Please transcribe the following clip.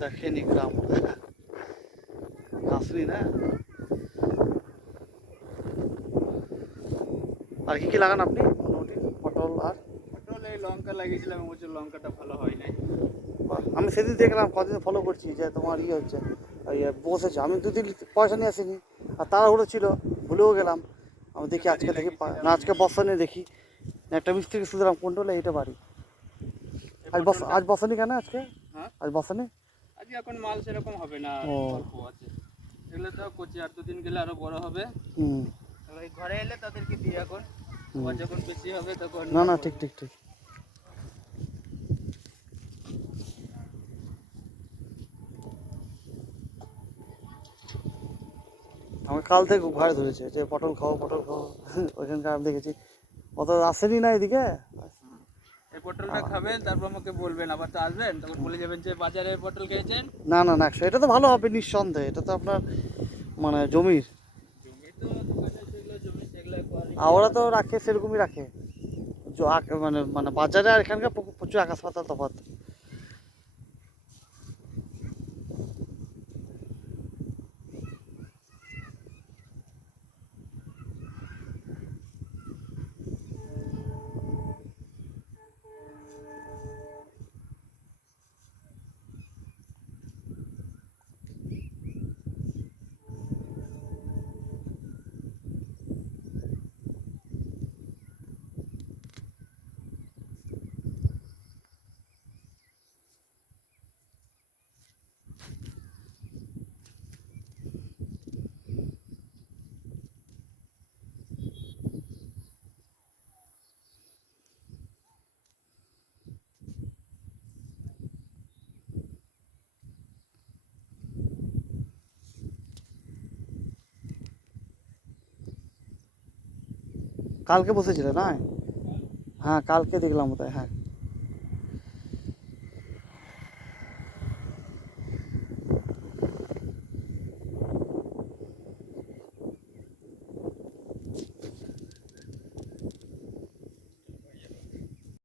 দেখেনি গ্রাম কাশ্মীর না। আর কি কি লাগান আপনি মোটামুটি? পটল আর পটল, এই লঙ্কা লাগিয়েছিলাম, বলছিল লঙ্কাটা ভালো হয় নাই। বাহ, আমি সেদিন দেখলাম কদিন ফলো করছি যে তোমার ইয়ে হচ্ছে, ওই বসেছে। আমি দুদিন পয়সা নিয়ে আসিনি, আর তাড়াহুড়ো ছিল, ভুলেও গেলাম। আমি দেখি বাড়ি আজকে দেখি লাগিয়েছিলাম না, আজকে বর্ষা নিয়ে দেখি একটা মিস্ত্রিকে শুধরাম কোনটা হলে এইটা বাড়ি। এই আজ পটলটা। আজ বসানি কেন আজকে? হ্যাঁ, আজ বসানি? আজকে এখন মাল সেরকম হবে না, ও। অল্প আছে। এগুলো তো কচি, আর দুদিন গেলে আরো বড় হবে। হুম এবার এই ঘরে এলে তাদেরকে দিই এখন, হুম। আবার যখন বেশি হবে তখন না মাল না, ঠিক করবো। ঠিক ঠিক। আমার কাল থেকে খুব ঘাড়ে ধরেছে যে পটল খাও পটল খাও ওইখানকার আমি দেখেছি অত আসেনি না এদিকে। এই পটলটা খাবেন, তারপর আমাকে বলবেন, আবার তো আসবেন তখন বলে যাবেন যে বাজারে পটল খেয়েছেন। না না না, এটা তো ভালো হবে নিঃসন্দেহে, এটা তো আপনার মানে জমির। জমি তো দোকানে যেগুলো জমি সেগুলো আর কোয়ালিটি ওরা তো আলাদা। রাখে সেরকমই রাখে। মানে মানে বাজারে আর এখানকার প্রচুর আকাশ পাতাল তফাৎ। কালকে বসেছিল না? হ্যাঁ কালকে দেখলাম ওটাই, হ্যাঁ।